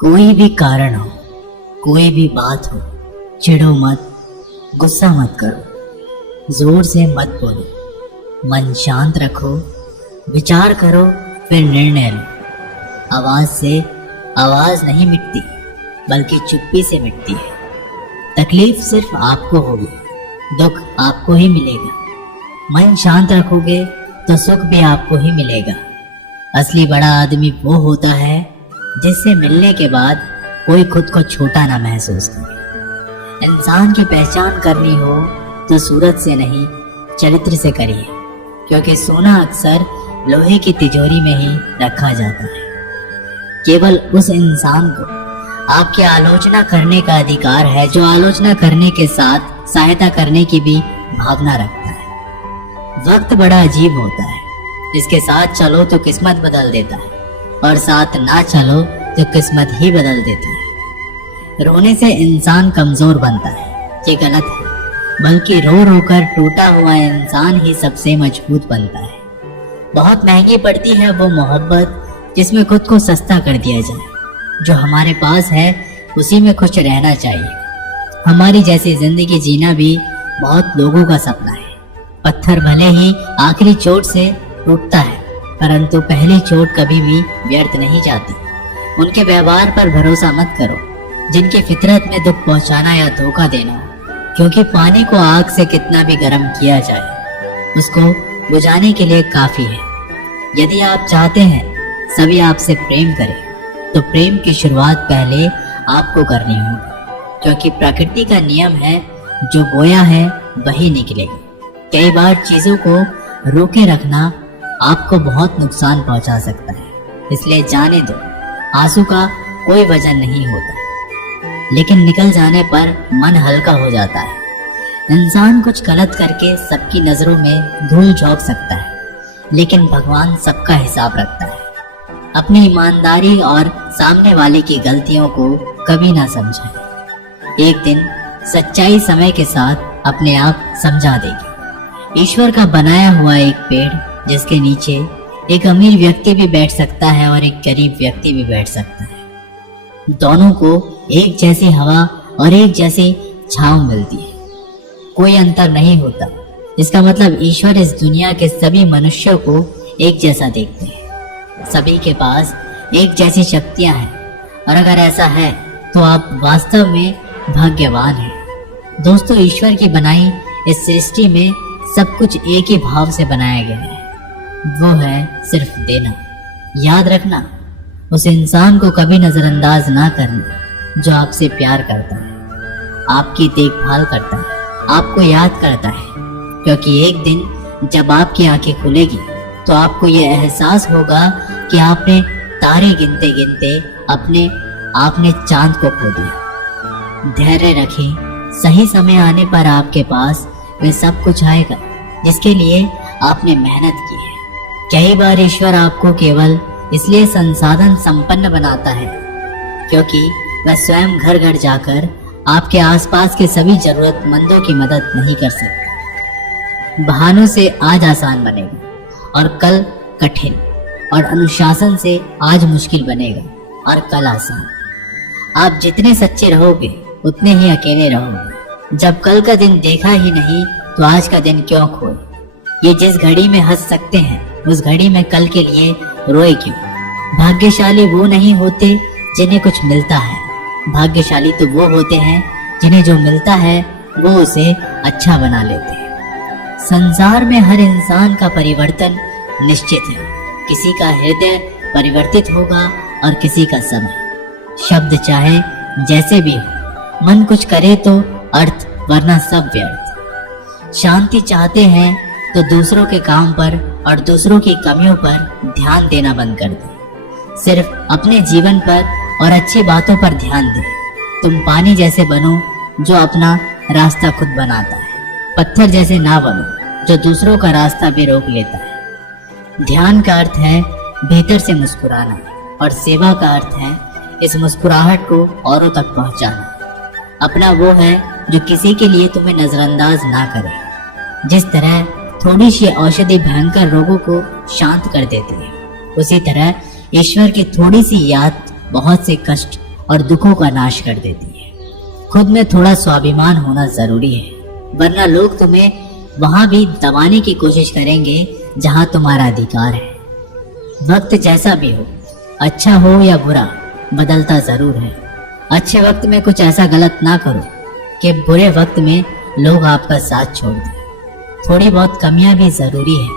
कोई भी कारण हो, कोई भी बात हो, चिढ़ो मत, गुस्सा मत करो, जोर से मत बोलो, मन शांत रखो, विचार करो, फिर निर्णय लो। आवाज से आवाज नहीं मिटती, बल्कि चुप्पी से मिटती है। तकलीफ सिर्फ आपको होगी, दुख आपको ही मिलेगा। मन शांत रखोगे तो सुख भी आपको ही मिलेगा। असली बड़ा आदमी वो होता है जिससे मिलने के बाद कोई खुद को छोटा ना महसूस करे। इंसान की पहचान करनी हो तो सूरत से नहीं, चरित्र से करिए, क्योंकि सोना अक्सर लोहे की तिजोरी में ही रखा जाता है। केवल उस इंसान को आपकी आलोचना करने का अधिकार है जो आलोचना करने के साथ सहायता करने की भी भावना रखता है। वक्त बड़ा अजीब होता है, इसके साथ चलो तो किस्मत बदल देता है, और साथ ना चलो तो किस्मत ही बदल देता है। रोने से इंसान कमजोर बनता है, ये गलत है, बल्कि रो रो कर टूटा हुआ इंसान ही सबसे मजबूत बनता है। बहुत महंगी पड़ती है वो मोहब्बत जिसमें खुद को सस्ता कर दिया जाए। जो हमारे पास है उसी में खुश रहना चाहिए। हमारी जैसी जिंदगी जीना भी बहुत लोगों का सपना है। पत्थर भले ही आखिरी चोट से टूटता है, परंतु पहली चोट कभी भी व्यर्थ नहीं जाती। उनके व्यवहार पर भरोसा मत करो जिनकी फितरत में दुख पहुंचाना या धोखा देना हो, क्योंकि पानी को आग से कितना भी गर्म किया जाए, उसको बुझाने के लिए काफी है। यदि आप चाहते हैं सभी आपसे प्रेम करें, तो प्रेम की शुरुआत पहले आपको करनी होगी, क्योंकि प्रकृति का नियम है, जो बोया है वही निकलेगा। कई बार चीजों को रोके रखना आपको बहुत नुकसान पहुंचा सकता है, इसलिए जाने दो। आंसू का कोई वजन नहीं होता, लेकिन निकल जाने पर मन हल्का हो जाता है। इंसान कुछ गलत करके सबकी नजरों में धूल झोंक सकता है, लेकिन भगवान सबका हिसाब रखता है। अपनी ईमानदारी और सामने वाले की गलतियों को कभी ना समझें। एक दिन सच्चाई समय के साथ अपने आप समझा देगी। ईश्वर का बनाया हुआ एक पेड़ जिसके नीचे एक अमीर व्यक्ति भी बैठ सकता है और एक गरीब व्यक्ति भी बैठ सकता है। दोनों को एक जैसी हवा और एक जैसी छांव मिलती है, कोई अंतर नहीं होता। इसका मतलब ईश्वर इस दुनिया के सभी मनुष्यों को एक जैसा देखते हैं। सभी के पास एक जैसी शक्तियां हैं, और अगर ऐसा है तो आप वास्तव में भाग्यवान हैं। दोस्तों, ईश्वर की बनाई इस सृष्टि में सब कुछ एक ही भाव से बनाया गया है, वो है सिर्फ देना। याद रखना, उस इंसान को कभी नजरअंदाज ना करना जो आपसे प्यार करता है, आपकी देखभाल करता है, आपको याद करता है, क्योंकि एक दिन जब आपकी आंखें खुलेगी तो आपको ये एहसास होगा कि आपने तारे गिनते गिनते आपने चांद को खो दिया। धैर्य रखें, सही समय आने पर आपके पास वे सब कुछ आएगा जिसके लिए आपने मेहनत की है। कई बार ईश्वर आपको केवल इसलिए संसाधन संपन्न बनाता है क्योंकि वह स्वयं घर घर जाकर आपके आसपास के सभी जरूरतमंदों की मदद नहीं कर सकता। बहानों से आज आसान बनेगा और कल कठिन, और अनुशासन से आज मुश्किल बनेगा और कल आसान। आप जितने सच्चे रहोगे उतने ही अकेले रहोगे। जब कल का दिन देखा ही नहीं तो आज का दिन क्यों खोए। ये जिस घड़ी में हंस सकते हैं उस घड़ी में कल के लिए रोए क्यों। भाग्यशाली वो नहीं होते जिन्हें कुछ मिलता है, भाग्यशाली तो वो होते हैं जिन्हें जो मिलता है वो उसे अच्छा बना लेते हैं। संसार में हर इंसान का परिवर्तन निश्चित है। किसी का हृदय परिवर्तित होगा और किसी का समय। शब्द चाहे जैसे भी हो, मन कुछ करे तो अर्थ, वरना सब व्यर्थ। शांति चाहते हैं तो दूसरों के काम पर और दूसरों की कमियों पर ध्यान देना बंद कर दें। सिर्फ अपने जीवन पर और अच्छी बातों पर ध्यान दें। तुम पानी जैसे बनो जो अपना रास्ता खुद बनाता है, पत्थर जैसे ना बनो जो दूसरों का रास्ता भी रोक लेता है। ध्यान का अर्थ है भीतर से मुस्कुराना, और सेवा का अर्थ है इस मुस्कुराहट को औरों तक पहुंचाना। अपना वो है जो किसी के लिए तुम्हें नजरअंदाज ना करे। जिस तरह थोड़ी सी औषधि भयंकर रोगों को शांत कर देती है, उसी तरह ईश्वर की थोड़ी सी याद बहुत से कष्ट और दुखों का नाश कर देती है। खुद में थोड़ा स्वाभिमान होना जरूरी है, वरना लोग तुम्हें वहां भी दबाने की कोशिश करेंगे जहां तुम्हारा अधिकार है। वक्त जैसा भी हो, अच्छा हो या बुरा, बदलता जरूर है। अच्छे वक्त में कुछ ऐसा गलत ना करो कि बुरे वक्त में लोग आपका साथ छोड़ दें। थोड़ी बहुत कमियां भी जरूरी है,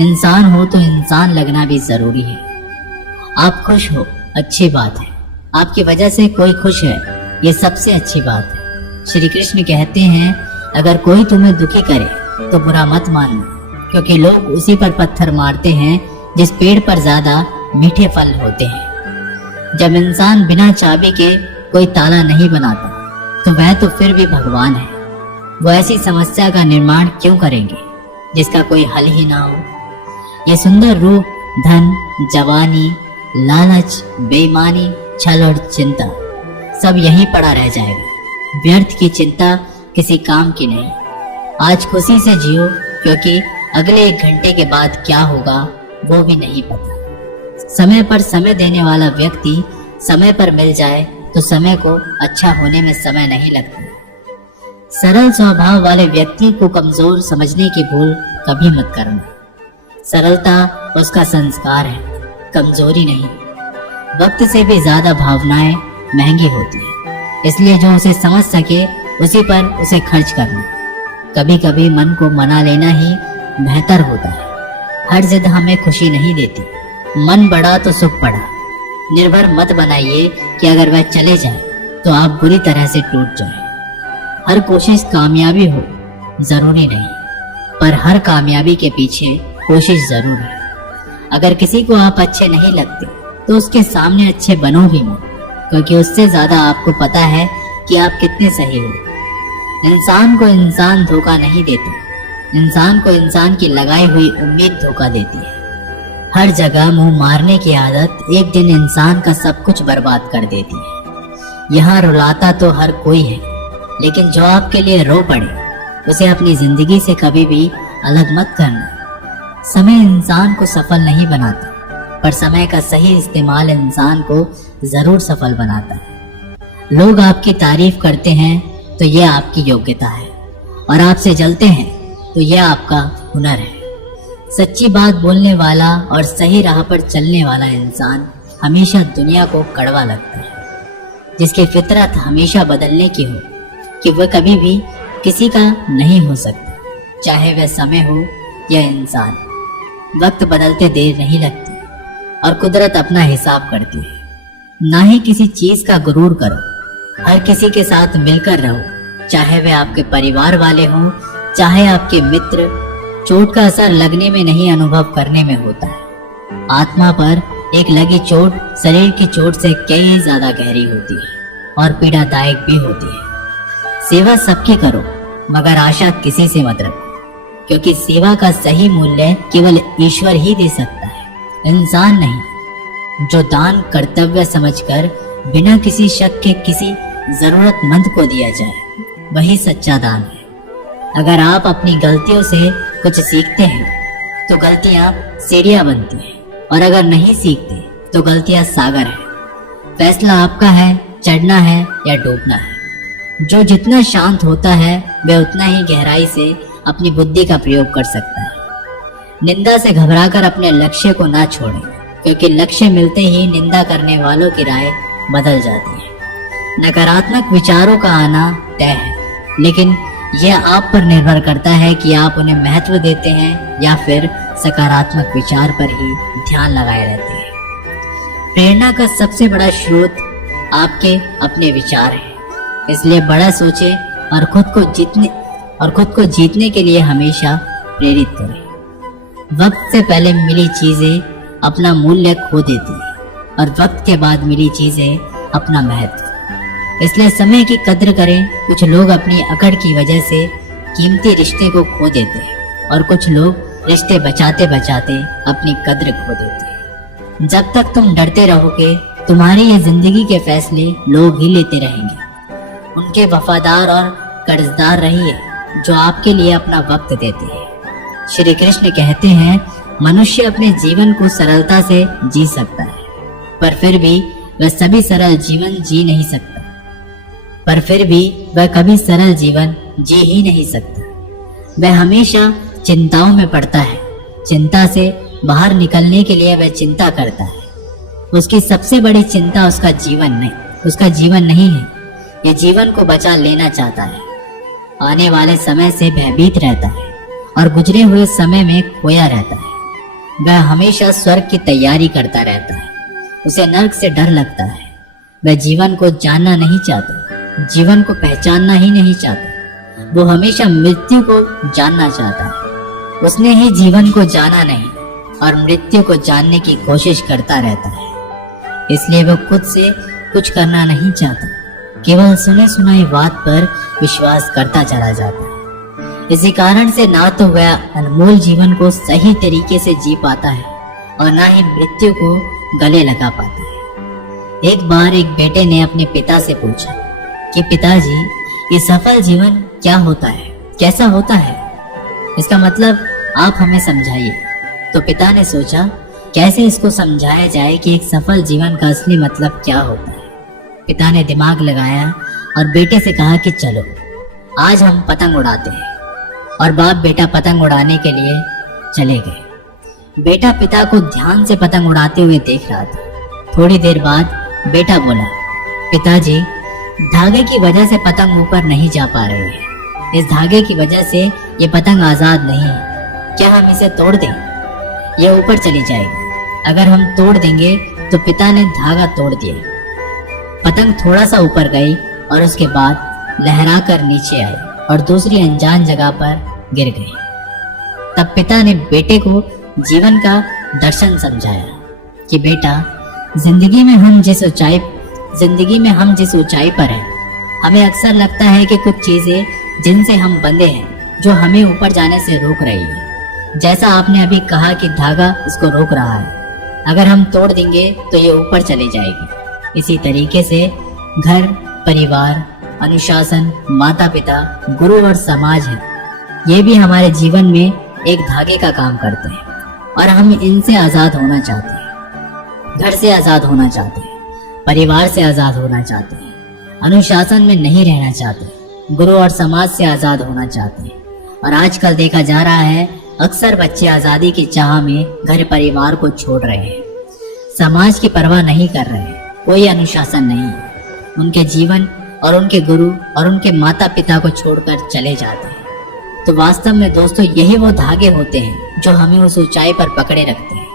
इंसान हो तो इंसान लगना भी जरूरी है। आप खुश हो, अच्छी बात है, आपकी वजह से कोई खुश है, ये सबसे अच्छी बात है। श्री कृष्ण कहते हैं, अगर कोई तुम्हें दुखी करे तो बुरा मत मानना, क्योंकि लोग उसी पर पत्थर मारते हैं जिस पेड़ पर ज्यादा मीठे फल होते हैं। जब इंसान बिना चाबी के कोई ताला नहीं बनाता तो वह तो फिर भी भगवान है। वो ऐसी समस्या का निर्माण क्यों करेंगे जिसका कोई हल ही ना हो। ये सुंदर रूप, धन, जवानी, लालच, बेईमानी, छल और चिंता सब यहीं पड़ा रह जाएगा। व्यर्थ की चिंता किसी काम की नहीं। आज खुशी से जियो, क्योंकि अगले 1 घंटे के बाद क्या होगा वो भी नहीं पता। समय पर समय देने वाला व्यक्ति समय पर मिल जाए तो समय को अच्छा होने में समय नहीं लगता। सरल स्वभाव वाले व्यक्ति को कमजोर समझने की भूल कभी मत करना। सरलता उसका संस्कार है, कमजोरी नहीं। वक्त से भी ज्यादा भावनाएं महंगी होती है, इसलिए जो उसे समझ सके उसी पर उसे खर्च करना। कभी कभी मन को मना लेना ही बेहतर होता है। हर जिद हमें खुशी नहीं देती। मन बढ़ा तो सुख बढ़ा। निर्भर मत बनाइए कि अगर वह चले जाए तो आप बुरी तरह से टूट जाए। हर कोशिश कामयाबी हो जरूरी नहीं, पर हर कामयाबी के पीछे कोशिश जरूर है। अगर किसी को आप अच्छे नहीं लगते तो उसके सामने अच्छे बनो भी मत, क्योंकि उससे ज्यादा आपको पता है कि आप कितने सही हो। इंसान को इंसान धोखा नहीं देता, इंसान को इंसान की लगाई हुई उम्मीद धोखा देती है। हर जगह मुंह मारने की आदत एक दिन इंसान का सब कुछ बर्बाद कर देती है। यहाँ रुलाता तो हर कोई है, लेकिन जो आपके लिए रो पड़े उसे अपनी जिंदगी से कभी भी अलग मत करना। समय इंसान को सफल नहीं बनाता, पर समय का सही इस्तेमाल इंसान को जरूर सफल बनाता है। लोग आपकी तारीफ करते हैं तो यह आपकी योग्यता है, और आपसे जलते हैं तो यह आपका हुनर है। सच्ची बात बोलने वाला और सही राह पर चलने वाला इंसान हमेशा दुनिया को कड़वा लगता है। जिसकी फितरत हमेशा बदलने की हो कि वह कभी भी किसी का नहीं हो सकता, चाहे वह समय हो या इंसान। वक्त बदलते देर नहीं लगती और कुदरत अपना हिसाब करती है। ना ही किसी चीज का गुरूर करो, हर किसी के साथ मिलकर रहो, चाहे वे आपके परिवार वाले हों, चाहे आपके मित्र। चोट का असर लगने में नहीं, अनुभव करने में होता है। आत्मा पर एक लगी चोट शरीर की चोट से कई ज्यादा गहरी होती है और पीड़ादायक भी होती है। सेवा सबकी करो, मगर आशा किसी से मत रखो, क्योंकि सेवा का सही मूल्य केवल ईश्वर ही दे सकता है, इंसान नहीं। जो दान कर्तव्य समझकर बिना किसी शक के किसी जरूरतमंद को दिया जाए, वही सच्चा दान है। अगर आप अपनी गलतियों से कुछ सीखते हैं तो गलतियां सीढ़ियां बनती हैं, और अगर नहीं सीखते तो गलतियां सागर है। फैसला आपका है, चढ़ना है या डूबना है। जो जितना शांत होता है वह उतना ही गहराई से अपनी बुद्धि का प्रयोग कर सकता है। निंदा से घबराकर अपने लक्ष्य को ना छोड़ें, क्योंकि लक्ष्य मिलते ही निंदा करने वालों की राय बदल जाती है। नकारात्मक विचारों का आना तय है, लेकिन यह आप पर निर्भर करता है कि आप उन्हें महत्व देते हैं या फिर सकारात्मक विचार पर ही ध्यान लगाए रहते हैं। प्रेरणा का सबसे बड़ा स्रोत आपके अपने विचार हैं, इसलिए बड़ा सोचें और खुद को जीतने के लिए हमेशा प्रेरित करें। वक्त से पहले मिली चीजें अपना मूल्य खो देती है, और वक्त के बाद मिली चीजें अपना महत्व। इसलिए समय की कद्र करें। कुछ लोग अपनी अकड़ की वजह से कीमती रिश्ते को खो देते हैं, और कुछ लोग रिश्ते बचाते बचाते अपनी कद्र खो देते हैं। जब तक तुम डरते रहोगे, तुम्हारी ये जिंदगी के फैसले लोग ही लेते रहेंगे। उनके वफादार और कर्जदार रहिए जो आपके लिए अपना वक्त देते हैं। श्री कृष्ण कहते हैं, मनुष्य अपने जीवन को सरलता से जी सकता है, पर फिर भी वह सभी सरल जीवन जी नहीं सकता, पर फिर भी वह कभी सरल जीवन जी ही नहीं सकता। वह हमेशा चिंताओं में पड़ता है। चिंता से बाहर निकलने के लिए वह चिंता करता है। उसकी सबसे बड़ी चिंता उसका जीवन नहीं है। यह जीवन को बचा लेना चाहता है। आने वाले समय से भयभीत रहता है और गुजरे हुए समय में खोया रहता है। वह हमेशा स्वर्ग की तैयारी करता रहता है। उसे नर्क से डर लगता है। वह जीवन को जानना नहीं चाहता, जीवन को पहचानना ही नहीं चाहता। वो हमेशा मृत्यु को जानना चाहता है। उसने ही जीवन को जाना नहीं और मृत्यु को जानने की कोशिश करता रहता है। इसलिए वो खुद से कुछ करना नहीं चाहता, केवल सुने सुनाई बात पर विश्वास करता चला जाता है। इसी कारण से ना तो वह अनमोल जीवन को सही तरीके से जी पाता है और ना ही मृत्यु को गले लगा पाता है। एक बार एक बेटे ने अपने पिता से पूछा कि पिताजी, ये सफल जीवन क्या होता है, कैसा होता है? इसका मतलब आप हमें समझाइए। तो पिता ने सोचा कैसे इसको समझाया जाए कि एक सफल जीवन का असली मतलब क्या होता है। पिता ने दिमाग लगाया और बेटे से कहा कि चलो आज हम पतंग उड़ाते हैं। और बाप बेटा पतंग उड़ाने के लिए चले गए। बेटा पिता को ध्यान से पतंग उड़ाते हुए देख रहा था। थोड़ी देर बाद बेटा बोला, पिताजी, धागे की वजह से पतंग ऊपर नहीं जा पा रही है। इस धागे की वजह से ये पतंग आजाद नहीं है। क्या हम इसे तोड़ दें? यह ऊपर चली जाएगी। अगर हम तोड़ देंगे तो पिता ने धागा तोड़ दिया। पतंग थोड़ा सा ऊपर गई और उसके बाद लहरा कर नीचे आई और दूसरी अनजान जगह पर गिर गई। तब पिता ने बेटे को जीवन का दर्शन समझाया कि बेटा, जिंदगी में हम जिस ऊंचाई पर हैं, हमें अक्सर लगता है कि कुछ चीजें जिनसे हम बंधे हैं जो हमें ऊपर जाने से रोक रही है। जैसा आपने अभी कहा कि धागा इसको रोक रहा है, अगर हम तोड़ देंगे तो ये ऊपर चली जाएगी। इसी तरीके से घर, परिवार, अनुशासन, माता पिता, गुरु और समाज है, ये भी हमारे जीवन में एक धागे का काम करते हैं और हम इनसे आज़ाद होना चाहते हैं। घर से आज़ाद होना चाहते हैं, परिवार से आज़ाद होना चाहते हैं, अनुशासन में नहीं रहना चाहते, गुरु और समाज से आज़ाद होना चाहते हैं। और आजकल देखा जा रहा है अक्सर बच्चे आज़ादी की चाह में घर परिवार को छोड़ रहे हैं, समाज की परवाह नहीं कर रहे हैं, कोई अनुशासन नहीं है। उनके जीवन और उनके गुरु और उनके माता पिता को छोड़कर चले जाते हैं। तो वास्तव में दोस्तों, यही वो धागे होते हैं जो हमें उस ऊंचाई पर पकड़े रखते हैं।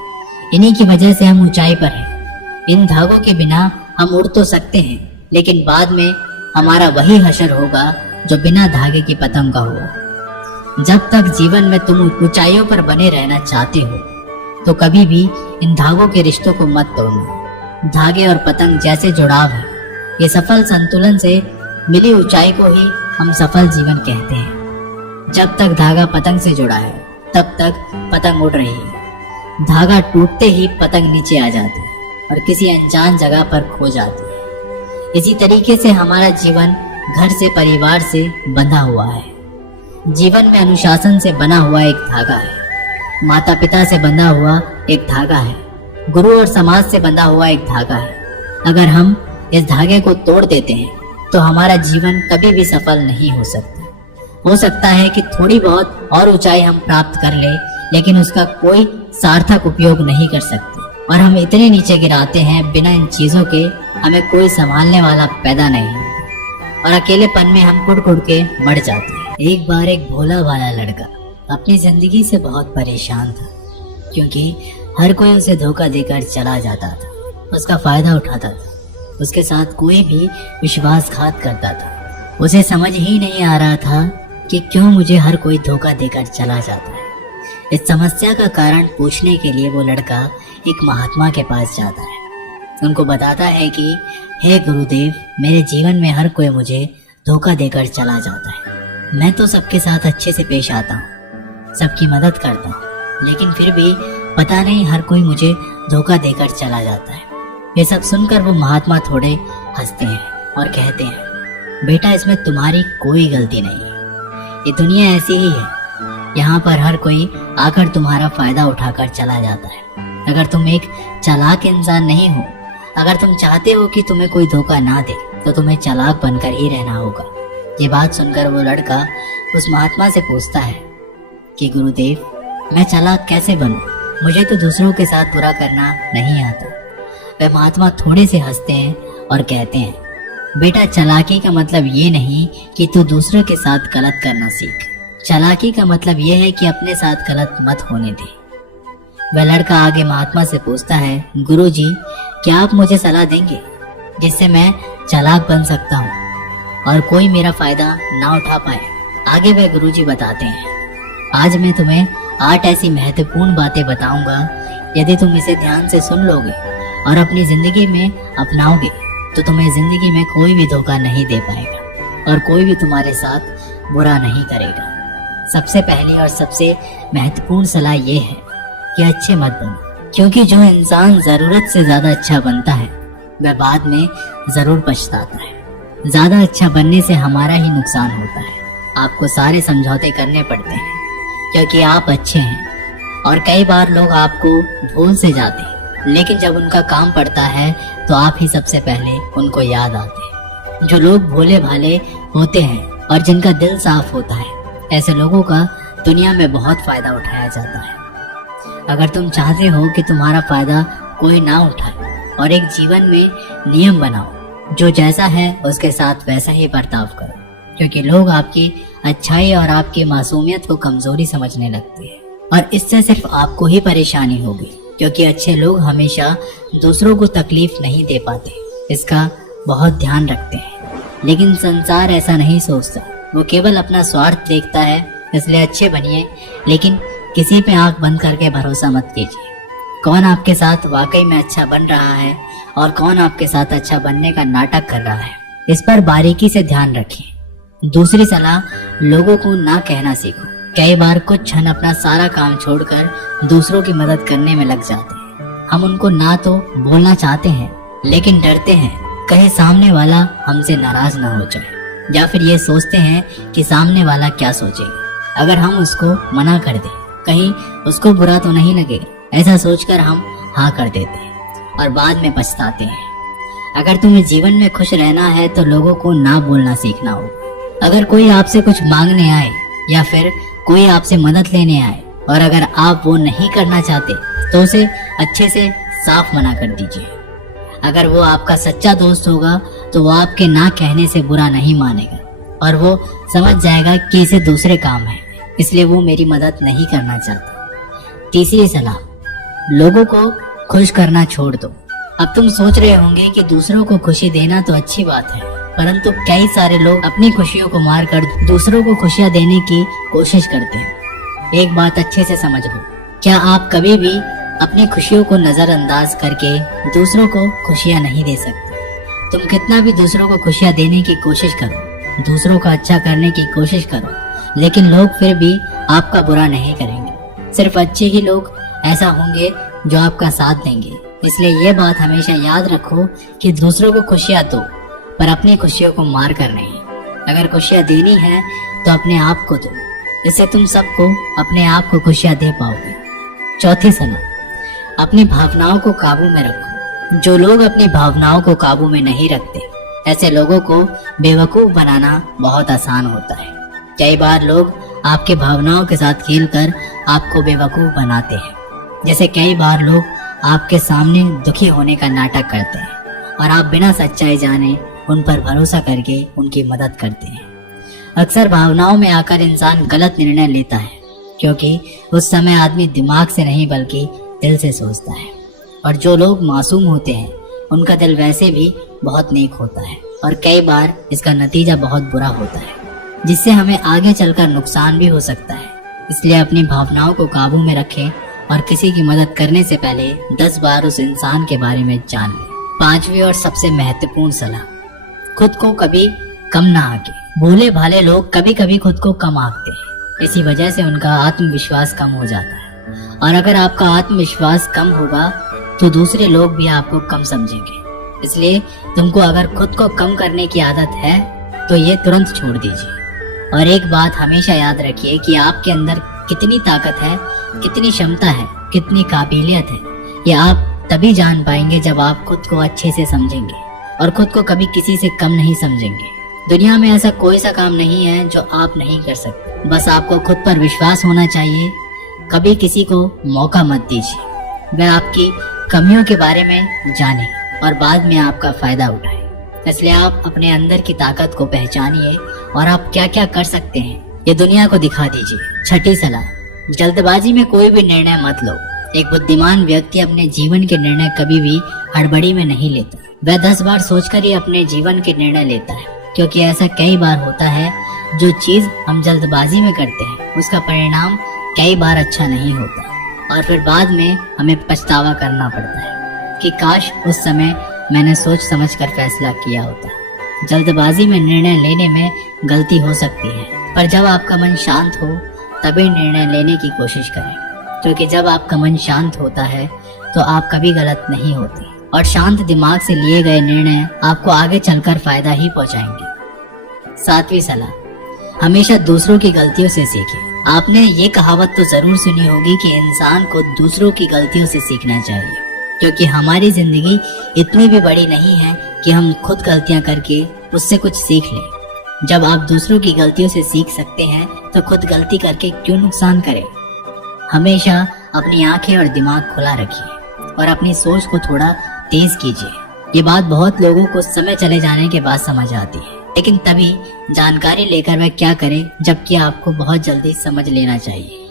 इन्हीं की वजह से हम ऊंचाई पर हैं। इन धागों के बिना हम उड़ तो सकते हैं, लेकिन बाद में हमारा वही हशर होगा जो बिना धागे की पतंग का हुआ। जब तक जीवन में तुम ऊंचाइयों पर बने रहना चाहते हो तो कभी भी इन धागों के रिश्तों को मत तोड़ना। धागे और पतंग जैसे जुड़ाव है, ये सफल संतुलन से मिली ऊंचाई को ही हम सफल जीवन कहते हैं। जब तक धागा पतंग से जुड़ा है तब तक पतंग उड़ रही है। धागा टूटते ही पतंग नीचे आ जाती है और किसी अनजान जगह पर खो जाती है। इसी तरीके से हमारा जीवन घर से, परिवार से बंधा हुआ है। जीवन में अनुशासन से बना हुआ एक धागा है, माता पिता से बंधा हुआ एक धागा है, गुरु और समाज से बंधा हुआ एक धागा है। अगर हम इस धागे को तोड़ देते हैं तो हमारा जीवन कभी भी सफल नहीं हो सकता। हो सकता है कि थोड़ी बहुत और ऊंचाई हम प्राप्त कर ले, लेकिन उसका कोई सार्थक उपयोग नहीं कर सकते और हम इतने नीचे गिराते हैं, बिना इन चीजों के हमें कोई संभालने वाला पैदा नहीं होता और अकेलेपन में हम कुड़ के मर जाते हैं। एक बार एक भोला भाला लड़का अपनी जिंदगी से बहुत परेशान था, क्योंकि हर कोई उसे धोखा देकर चला जाता था, उसका फायदा उठाता था, उसके साथ कोई भी विश्वासघात करता था। उसे समझ ही नहीं आ रहा था कि क्यों मुझे हर कोई धोखा देकर चला जाता है। इस समस्या का कारण पूछने के लिए वो लड़का एक महात्मा के पास जाता है। उनको बताता है कि हे गुरुदेव, मेरे जीवन में हर कोई मुझे धोखा देकर चला जाता है। मैं तो सबके साथ अच्छे से पेश आता हूँ, सबकी मदद करता हूँ, लेकिन फिर भी पता नहीं हर कोई मुझे धोखा देकर चला जाता है। ये सब सुनकर वो महात्मा थोड़े हंसते हैं और कहते हैं, बेटा, इसमें तुम्हारी कोई गलती नहीं है। ये दुनिया ऐसी ही है, यहाँ पर हर कोई आकर तुम्हारा फायदा उठाकर चला जाता है। अगर तुम एक चालाक इंसान नहीं हो अगर तुम चाहते हो कि तुम्हें कोई धोखा ना दे तो तुम्हें चालाक बनकर ही रहना होगा। ये बात सुनकर वो लड़का उस महात्मा से पूछता है कि गुरुदेव, मैं चालाक कैसे बनूं? मुझे तो दूसरों के साथ बुरा करना नहीं आता। वह महात्मा थोड़े से हंसते हैं और कहते हैं, बेटा, चालाकी का मतलब ये नहीं कि तू दूसरों के साथ गलत करना सीख। चालाकी का मतलब ये है कि अपने साथ गलत मत होने दे। वह लड़का आगे महात्मा से पूछता है, गुरुजी, क्या आप मुझे सलाह देंगे जिससे मैं चालाक बन सकता हूँ और कोई मेरा फायदा ना उठा पाए? आगे वह गुरुजी बताते हैं, आज मैं तुम्हें 8 ऐसी महत्वपूर्ण बातें बताऊंगा। यदि तुम इसे ध्यान से सुन लोगे और अपनी जिंदगी में अपनाओगे तो तुम्हें जिंदगी में कोई भी धोखा नहीं दे पाएगा और कोई भी तुम्हारे साथ बुरा नहीं करेगा। सबसे पहली और सबसे महत्वपूर्ण सलाह यह है कि अच्छे मत बनो, क्योंकि जो इंसान जरूरत से ज्यादा अच्छा बनता है वह बाद में जरूर पछताता है। ज्यादा अच्छा बनने से हमारा ही नुकसान होता है। आपको सारे समझौते करने पड़ते हैं क्योंकि आप अच्छे हैं। और कई बार लोग आपको भूल से जाते हैं, लेकिन जब उनका काम पड़ता है तो आप ही सबसे पहले उनको याद आते हैं। जो लोग भोले भाले होते हैं और जिनका दिल साफ होता है, ऐसे लोगों का दुनिया में बहुत फायदा उठाया जाता है। अगर तुम चाहते हो कि तुम्हारा फायदा कोई ना उठाए और एक जीवन में नियम बनाओ, जो जैसा है उसके साथ वैसा ही बर्ताव करो, क्योंकि लोग आपकी अच्छाई और आपकी मासूमियत को कमजोरी समझने लगते हैं और इससे सिर्फ आपको ही परेशानी होगी, क्योंकि अच्छे लोग हमेशा दूसरों को तकलीफ नहीं दे पाते। इसका बहुत ध्यान रखते हैं। लेकिन संसार ऐसा नहीं सोचता, वो केवल अपना स्वार्थ देखता है। इसलिए अच्छे बनिए, लेकिन किसी पे आंख बंद करके भरोसा मत कीजिए। कौन आपके साथ वाकई में अच्छा बन रहा है और कौन आपके साथ अच्छा बनने का नाटक कर रहा है, इस पर बारीकी से ध्यान रखें। दूसरी सलाह, लोगों को ना कहना सीखो। कई बार कुछ क्षण अपना सारा काम छोड़कर दूसरों की मदद करने में लग जाते हैं। हम उनको ना तो बोलना चाहते हैं, लेकिन डरते हैं कहीं सामने वाला हमसे नाराज ना हो जाए, या फिर ये सोचते हैं कि सामने वाला क्या सोचेगा अगर हम उसको मना कर दें, कहीं उसको बुरा तो नहीं लगेगा। ऐसा सोचकर हम हाँ कर देते हैं और बाद में पछताते हैं। अगर तुम्हें जीवन में खुश रहना है तो लोगों को ना बोलना सीखना होगा। अगर कोई आपसे कुछ मांगने आए या फिर कोई आपसे मदद लेने आए और अगर आप वो नहीं करना चाहते तो उसे अच्छे से साफ मना कर दीजिए। अगर वो आपका सच्चा दोस्त होगा तो वो आपके ना कहने से बुरा नहीं मानेगा और वो समझ जाएगा कि इसे दूसरे काम है, इसलिए वो मेरी मदद नहीं करना चाहता। तीसरी सलाह, लोगों को खुश करना छोड़ दो। अब तुम सोच रहे होंगे कि दूसरों को खुशी देना तो अच्छी बात है, परंतु कई सारे लोग अपनी खुशियों को मारकर दूसरों को खुशियां देने की कोशिश करते हैं। एक बात अच्छे से समझ लो, क्या आप कभी भी अपनी खुशियों को नजरअंदाज करके दूसरों को खुशियां नहीं दे सकते। तुम कितना भी दूसरों को खुशियां देने की कोशिश करो, दूसरों का अच्छा करने की कोशिश करो, लेकिन लोग फिर भी आपका बुरा नहीं करेंगे। सिर्फ अच्छे ही लोग ऐसा होंगे जो आपका साथ देंगे। इसलिए ये बात हमेशा याद रखो कि दूसरों को खुशियां दो, पर अपनी खुशियों को मार कर नहीं। अगर खुशियां देनी है तो अपने आप को दो, इससे तुम सबको अपने आप को खुशियां दे पाओगे। चौथी सलाह, अपनी भावनाओं को काबू में रखो। जो लोग अपनी भावनाओं को काबू में नहीं रखते, ऐसे लोगों को बेवकूफ बनाना बहुत आसान होता है। कई बार लोग आपके भावनाओं के साथ खेलकर आपको बेवकूफ बनाते हैं। जैसे कई बार लोग आपके सामने दुखी होने का नाटक करते हैं और आप बिना सच्चाई जाने उन पर भरोसा करके उनकी मदद करते हैं। अक्सर भावनाओं में आकर इंसान गलत निर्णय लेता है, क्योंकि उस समय आदमी दिमाग से नहीं बल्कि दिल से सोचता है। और जो लोग मासूम होते हैं उनका दिल वैसे भी बहुत नेक होता है और कई बार इसका नतीजा बहुत बुरा होता है, जिससे हमें आगे चलकर नुकसान भी हो सकता है। इसलिए अपनी भावनाओं को काबू में रखें और किसी की मदद करने से पहले 10 बार उस इंसान के बारे में जान लें। पांचवी और सबसे महत्वपूर्ण सलाह, खुद को कभी कम ना आंके। भोले भाले लोग कभी कभी खुद को कम आंकते हैं, इसी वजह से उनका आत्मविश्वास कम हो जाता है। और अगर आपका आत्मविश्वास कम होगा तो दूसरे लोग भी आपको कम समझेंगे। इसलिए तुमको अगर खुद को कम करने की आदत है तो ये तुरंत छोड़ दीजिए। और एक बात हमेशा याद रखिए कि आपके अंदर कितनी ताकत है, कितनी क्षमता है, कितनी काबिलियत है, ये आप तभी जान पाएंगे जब आप खुद को अच्छे से समझेंगे और खुद को कभी किसी से कम नहीं समझेंगे। दुनिया में ऐसा कोई सा काम नहीं है जो आप नहीं कर सकते, बस आपको खुद पर विश्वास होना चाहिए। कभी किसी को मौका मत दीजिए वह आपकी कमियों के बारे में जाने और बाद में आपका फायदा उठाए। इसलिए आप अपने अंदर की ताकत को पहचानिए और आप क्या क्या कर सकते हैं ये दुनिया को दिखा दीजिए। छठी सलाह, जल्दबाजी में कोई भी निर्णय मत लो। एक बुद्धिमान व्यक्ति अपने जीवन के निर्णय कभी भी हड़बड़ी में नहीं लेता। वह 10 बार सोचकर ही अपने जीवन के निर्णय लेता है, क्योंकि ऐसा कई बार होता है जो चीज हम जल्दबाजी में करते हैं उसका परिणाम कई बार अच्छा नहीं होता और फिर बाद में हमें पछतावा करना पड़ता है कि काश उस समय मैंने सोच समझकर फैसला किया होता। जल्दबाजी में निर्णय लेने में गलती हो सकती है, पर जब आपका मन शांत हो तभी निर्णय लेने की कोशिश करें, क्योंकि जब आपका मन शांत होता है तो आप कभी गलत नहीं होते और शांत दिमाग से लिए गए निर्णय आपको आगे चलकर फायदा ही पहुंचाएंगे। 7वीं सलाह, हमेशा दूसरों की गलतियों से सीखिए। आपने ये कहावत तो जरूर सुनी होगी कि इंसान को दूसरों की गलतियों से सीखना चाहिए, क्योंकि हमारी जिंदगी इतनी भी बड़ी नहीं है कि हम खुद गलतियां करके उससे कुछ सीख लें। जब आप दूसरों की गलतियों से सीख सकते हैं तो खुद गलती करके क्यों नुकसान करें। हमेशा अपनी आंखें और दिमाग खुला रखिए और अपनी सोच को थोड़ा तेज कीजिए। ये बात बहुत लोगों को समय चले जाने के बाद समझ आती है, लेकिन तभी जानकारी लेकर वह क्या करे, जबकि आपको बहुत जल्दी समझ लेना चाहिए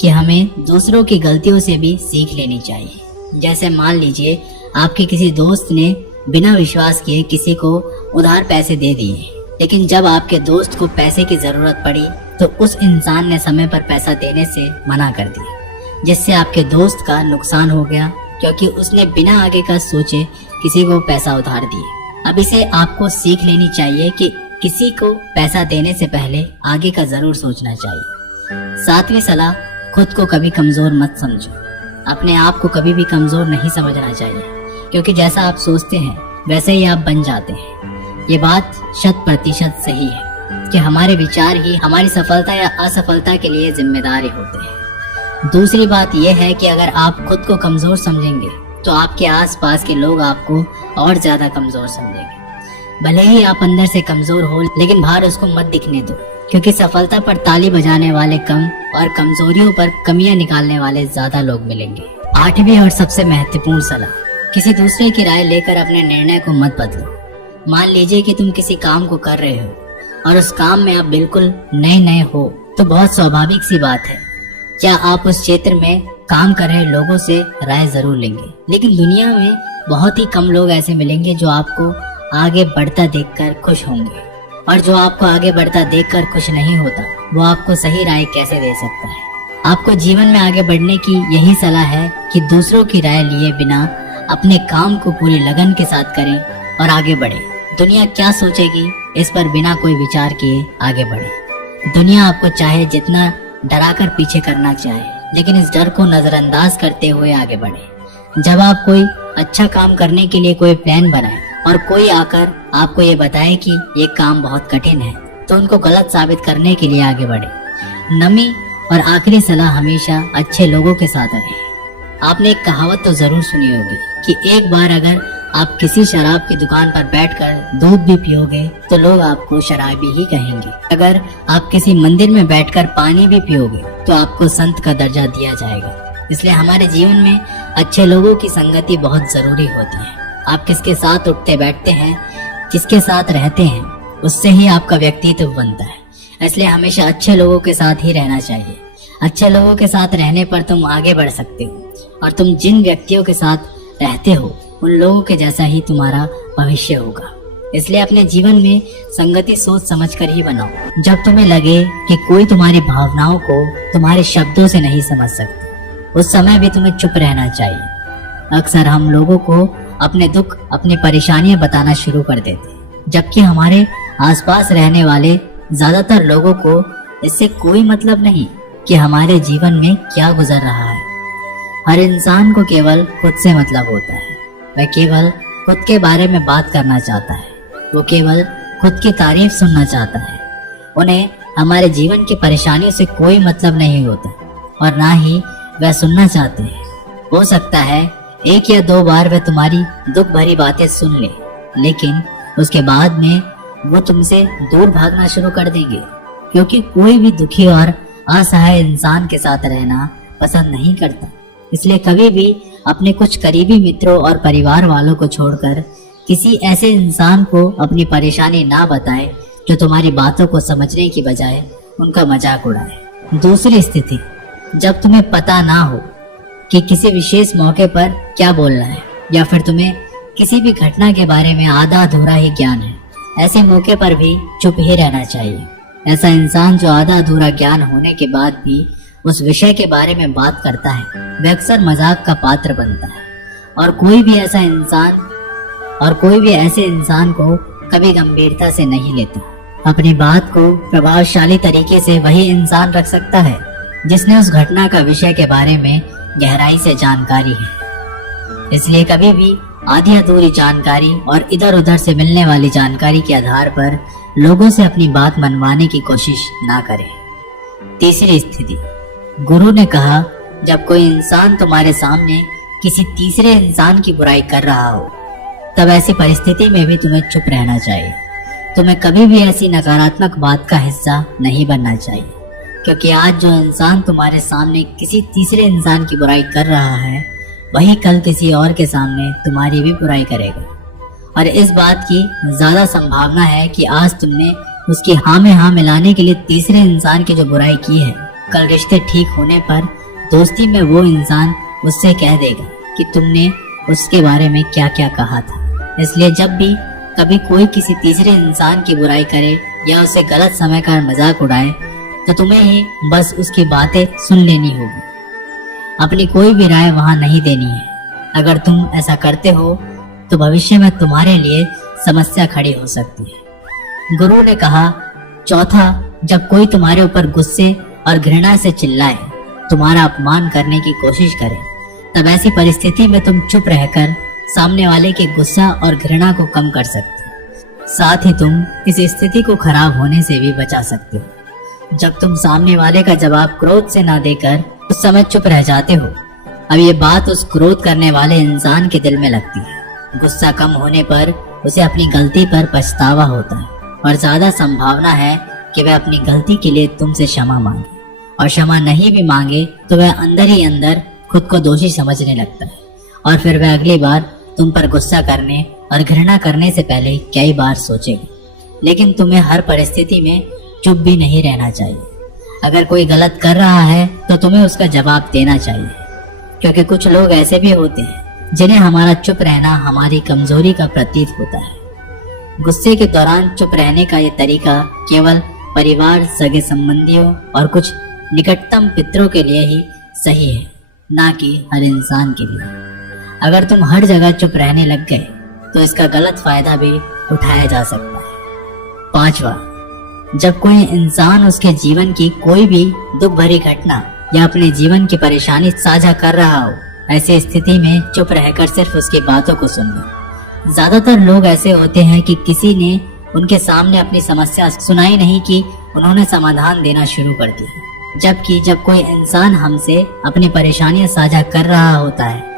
कि हमें दूसरों की गलतियों से भी सीख लेनी चाहिए। जैसे मान लीजिए आपके किसी दोस्त ने बिना विश्वास किए किसी को उधार पैसे दे दिए, लेकिन जब आपके दोस्त को पैसे की जरूरत पड़ी तो उस इंसान ने समय पर पैसा देने से मना कर दिया, जिससे आपके दोस्त का नुकसान हो गया, क्योंकि उसने बिना आगे का सोचे किसी को पैसा उधार दिए। अब इसे आपको सीख लेनी चाहिए कि किसी को पैसा देने से पहले आगे का जरूर सोचना चाहिए। 7वीं सलाह, खुद को कभी कमजोर मत समझो। अपने आप को कभी भी कमजोर नहीं समझना चाहिए, क्योंकि जैसा आप सोचते हैं वैसे ही आप बन जाते हैं। ये बात 100% सही है कि हमारे विचार ही हमारी सफलता या असफलता के लिए जिम्मेदार होते हैं। दूसरी बात यह है कि अगर आप खुद को कमजोर समझेंगे तो आपके आसपास के लोग आपको और ज्यादा कमजोर समझेंगे। भले ही आप अंदर से कमजोर हो, लेकिन बाहर उसको मत दिखने दो, क्योंकि सफलता पर ताली बजाने वाले कम और कमजोरियों पर कमियां निकालने वाले ज्यादा लोग मिलेंगे। 8वीं और सबसे महत्वपूर्ण सलाह, किसी दूसरे की राय लेकर अपने निर्णय को मत बदलो। मान लीजिए कि तुम किसी काम को कर रहे हो और उस काम में आप बिल्कुल नए हो, तो बहुत स्वाभाविक सी बात है क्या आप उस क्षेत्र में काम कर रहे लोगों से राय जरूर लेंगे। लेकिन दुनिया में बहुत ही कम लोग ऐसे मिलेंगे जो आपको आगे बढ़ता देखकर खुश होंगे, और जो आपको आगे बढ़ता देखकर खुश नहीं होता वो आपको सही राय कैसे दे सकता है। आपको जीवन में आगे बढ़ने की यही सलाह है कि दूसरों की राय लिए बिना अपने काम को पूरी लगन के साथ करें और आगे बढ़े। दुनिया क्या सोचेगी इस पर बिना कोई विचार किए आगे बढ़े। दुनिया आपको चाहे जितना डराकर पीछे करना चाहे, लेकिन इस डर को नजरअंदाज करते हुए आगे बढ़े। जब आप कोई अच्छा काम करने के लिए कोई प्लान बनाए और कोई आकर आपको ये बताए कि ये काम बहुत कठिन है, तो उनको गलत साबित करने के लिए आगे बढ़े। नवी और आखिरी सलाह, हमेशा अच्छे लोगों के साथ रहे। आपने एक कहावत तो जरूर सुनी होगी कि एक बार अगर आप किसी शराब की दुकान पर बैठकर दूध भी पियोगे तो लोग आपको शराबी ही कहेंगे। अगर आप किसी मंदिर में बैठकर पानी भी पियोगे तो आपको संत का दर्जा दिया जाएगा। इसलिए हमारे जीवन में अच्छे लोगों की संगति बहुत जरूरी होती है। आप किसके साथ उठते बैठते हैं, किसके साथ रहते हैं, उससे ही आपका व्यक्तित्व बनता है। इसलिए हमेशा अच्छे लोगों के साथ ही रहना चाहिए। अच्छे लोगों के साथ रहने पर तुम आगे बढ़ सकते हो, और तुम जिन व्यक्तियों के साथ रहते हो उन लोगों के जैसा ही तुम्हारा भविष्य होगा। इसलिए अपने जीवन में संगति सोच समझकर ही बनाओ। जब तुम्हें लगे कि कोई तुम्हारी भावनाओं को तुम्हारे शब्दों से नहीं समझ सकता, उस समय भी तुम्हें चुप रहना चाहिए। अक्सर हम लोगों को अपने दुख, अपनी परेशानियां बताना शुरू कर देते, जबकि हमारे आसपास रहने वाले ज्यादातर लोगों को इससे कोई मतलब नहीं कि हमारे जीवन में क्या गुजर रहा है। हर इंसान को केवल खुद से मतलब होता है। वह केवल खुद के बारे में बात करना चाहता है, वो केवल खुद की तारीफ सुनना चाहता है। उन्हें हमारे जीवन की परेशानियों से कोई मतलब नहीं होता, और ना ही वह सुनना चाहते हैं। हो सकता है एक या दो बार वह तुम्हारी दुख भरी बातें सुन ले, लेकिन उसके बाद में वो तुमसे दूर भागना शुरू कर देंगे, क्योंकि कोई भी दुखी और असहाय इंसान के साथ रहना पसंद नहीं करता। इसलिए कभी भी अपने कुछ करीबी मित्रों और परिवार वालों को छोड़कर किसी ऐसे इंसान को अपनी परेशानी ना बताएं जो तुम्हारी बातों को समझने की बजाय उनका मजाक उड़ाए। दूसरी स्थिति, जब तुम्हें पता ना हो कि किसी विशेष मौके पर क्या बोलना है, या फिर तुम्हें किसी भी घटना के बारे में आधा अधूरा ही ज्ञान है, ऐसे मौके पर भी चुप ही रहना चाहिए। ऐसा इंसान जो आधा अधूरा ज्ञान होने के बाद भी उस विषय के बारे में बात करता है, वह अक्सर मजाक का पात्र बनता है, और कोई भी ऐसे इंसान को कभी गंभीरता से नहीं लेता। अपनी बात को प्रभावशाली तरीके से वही इंसान रख सकता है जिसने उस घटना का विषय के बारे में गहराई से जानकारी है। इसलिए कभी भी आधी अधूरी जानकारी और इधर उधर से मिलने वाली जानकारी के आधार पर लोगों से अपनी बात मनवाने की कोशिश ना करें। तीसरी स्थिति, गुरु ने कहा, जब कोई इंसान तुम्हारे सामने किसी तीसरे इंसान की बुराई कर रहा हो, तब ऐसी परिस्थिति में भी तुम्हें चुप रहना चाहिए। तुम्हें कभी भी ऐसी नकारात्मक बात का हिस्सा नहीं बनना चाहिए, क्योंकि आज जो इंसान तुम्हारे सामने किसी तीसरे इंसान की बुराई कर रहा है, वही कल किसी और के सामने तुम्हारी भी बुराई करेगा। और इस बात की ज्यादा संभावना है कि आज तुमने उसकी हाँ में हाँ मिलाने के लिए तीसरे इंसान की जो बुराई की है, कल रिश्ते ठीक होने पर दोस्ती में वो इंसान उससे कह देगा कि तुमने उसके बारे में क्या क्या कहा था। इसलिए जब भी कभी कोई किसी तीसरे इंसान की बुराई करे या उसे गलत समय का मजाक उड़ाए, तो तुम्हें ही बस उसकी बातें सुन लेनी होगी, अपनी कोई भी राय वहां नहीं देनी है। अगर तुम ऐसा करते हो तो भविष्य में तुम्हारे लिए समस्या खड़ी हो सकती है। गुरु ने कहा, चौथा, जब कोई तुम्हारे ऊपर गुस्से और घृणा से चिल्लाए, तुम्हारा अपमान करने की कोशिश करे, तब ऐसी परिस्थिति में तुम चुप रहकर सामने वाले के गुस्सा और घृणा को कम कर सकते हो। साथ ही तुम इस स्थिति को खराब होने से भी बचा सकते हो। जब तुम सामने वाले का जवाब क्रोध से ना देकर उस समय चुप रह जाते हो, अब ये बात उस क्रोध करने वाले इंसान के दिल में लगती है। गुस्सा कम होने पर उसे अपनी गलती पर पछतावा होता है, और ज्यादा संभावना है कि वह अपनी गलती के लिए तुमसे क्षमा मांगे, और क्षमा नहीं भी मांगे तो वह अंदर ही अंदर खुद को दोषी समझने लगता है, और फिर वह अगली बार तुम पर गुस्सा करने और घृणा करने से पहले कई बार सोचेगा। लेकिन तुम्हें हर परिस्थिति में चुप भी नहीं रहना चाहिए। अगर कोई गलत कर रहा है तो तुम्हें उसका जवाब देना चाहिए, क्योंकि कुछ लोग ऐसे भी होते हैं जिन्हें हमारा चुप रहना हमारी कमजोरी का प्रतीक होता है। गुस्से के दौरान चुप रहने का ये तरीका केवल परिवार, सगे संबंधियों और कुछ निकटतम पितरों के लिए ही सही है, ना कि हर इंसान के लिए। अगर तुम हर जगह चुप रहने लग गए तो इसका गलत फायदा भी उठाया जा सकता है। पांचवा, जब कोई इंसान उसके जीवन की कोई भी दुख भरी घटना या अपने जीवन की परेशानी साझा कर रहा हो, ऐसी स्थिति में चुप रहकर सिर्फ उसकी बातों को सुनना। ज्यादातर लोग ऐसे होते हैं कि किसी ने उनके सामने अपनी समस्या सुनाई नहीं कि उन्होंने समाधान देना शुरू कर दिया। जबकि जब कोई इंसान हमसे अपनी परेशानियां साझा कर रहा होता है,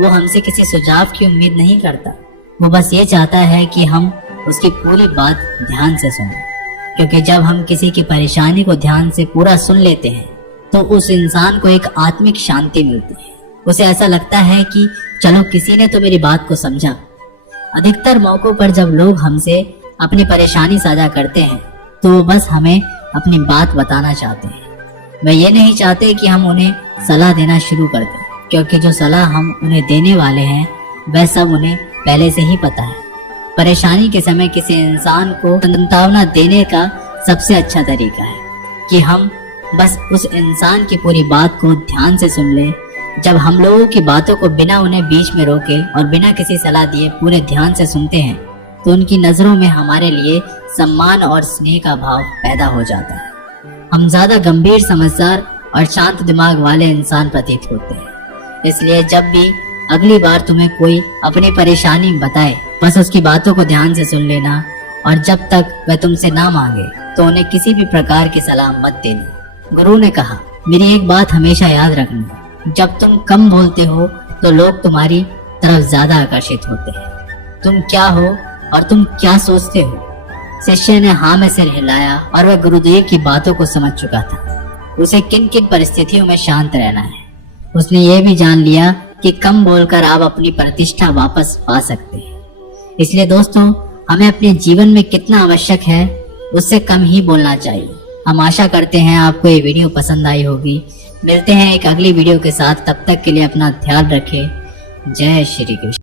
वो हमसे किसी सुझाव की उम्मीद नहीं करता। वो बस ये चाहता है कि हम उसकी पूरी बात ध्यान से सुनें, क्योंकि जब हम किसी की परेशानी को ध्यान से पूरा सुन लेते हैं तो उस इंसान को एक आत्मिक शांति मिलती है। उसे ऐसा लगता है कि चलो किसी ने तो मेरी बात को समझा। अधिकतर मौकों पर जब लोग हमसे अपनी परेशानी साझा करते हैं तो वो बस हमें अपनी बात बताना चाहते हैं। वे ये नहीं चाहते कि हम उन्हें सलाह देना शुरू कर दें, क्योंकि जो सलाह हम उन्हें देने वाले हैं वह सब उन्हें पहले से ही पता है। परेशानी के समय किसी इंसान को सांत्वना देने का सबसे अच्छा तरीका है कि हम बस उस इंसान की पूरी बात को ध्यान से सुन लें। जब हम लोगों की बातों को बिना उन्हें बीच में रोके और बिना किसी सलाह दिए पूरे ध्यान से सुनते हैं तो उनकी नजरों में हमारे लिए सम्मान और स्नेह का भाव पैदा हो जाता है। हम ज्यादा गंभीर, समझदार और शांत दिमाग वाले इंसान प्रतीत होते हैं। इसलिए जब भी अगली बार तुम्हें कोई अपनी परेशानी बताए, बस उसकी बातों को ध्यान से सुन लेना, और जब तक वह तुमसे ना मांगे तो उन्हें किसी भी प्रकार की सलाह मत देना। गुरु ने कहा, मेरी एक बात हमेशा याद रखना, जब तुम कम बोलते हो तो लोग तुम्हारी तरफ ज्यादा आकर्षित होते हैं। तुम क्या हो और तुम क्या सोचते हो? शिष्य ने हाँ में सिर हिलाया और वह गुरुदेव की बातों को समझ चुका था। उसे किन किन परिस्थितियों में शांत रहना है। उसने ये भी जान लिया कि कम बोलकर आप अपनी प्रतिष्ठा वापस पा सकते हैं। इसलिए दोस्तों, हमें अपने जीवन में कितना आवश्यक है उससे कम ही बोलना चाहिए। हम आशा करते हैं आपको ये वीडियो पसंद आई होगी। मिलते हैं एक अगली वीडियो के साथ, तब तक के लिए अपना ध्यान रखें। जय श्री कृष्ण।